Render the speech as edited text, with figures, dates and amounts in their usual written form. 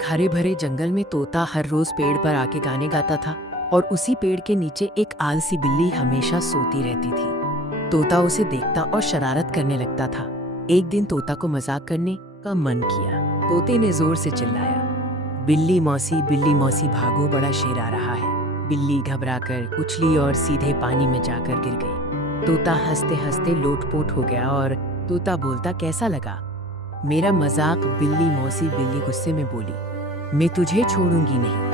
एक हरे भरे जंगल में तोता हर रोज पेड़ पर आके गाने गाता था और उसी पेड़ के नीचे एक आलसी बिल्ली हमेशा सोती रहती थी। तोता उसे देखता और शरारत करने लगता था। एक दिन तोता को मजाक करने का मन किया। तोते ने जोर से चिल्लाया, बिल्ली मौसी भागो, बड़ा शेर आ रहा है। बिल्ली घबराकर उछली और सीधे पानी में जाकर गिर गई। तोता हंसते हंसते लोटपोट हो गया और तोता बोलता, कैसा लगा मेरा मजाक? बिल्ली मौसी गुस्से में बोली, मैं तुझे छोड़ूंगी नहीं।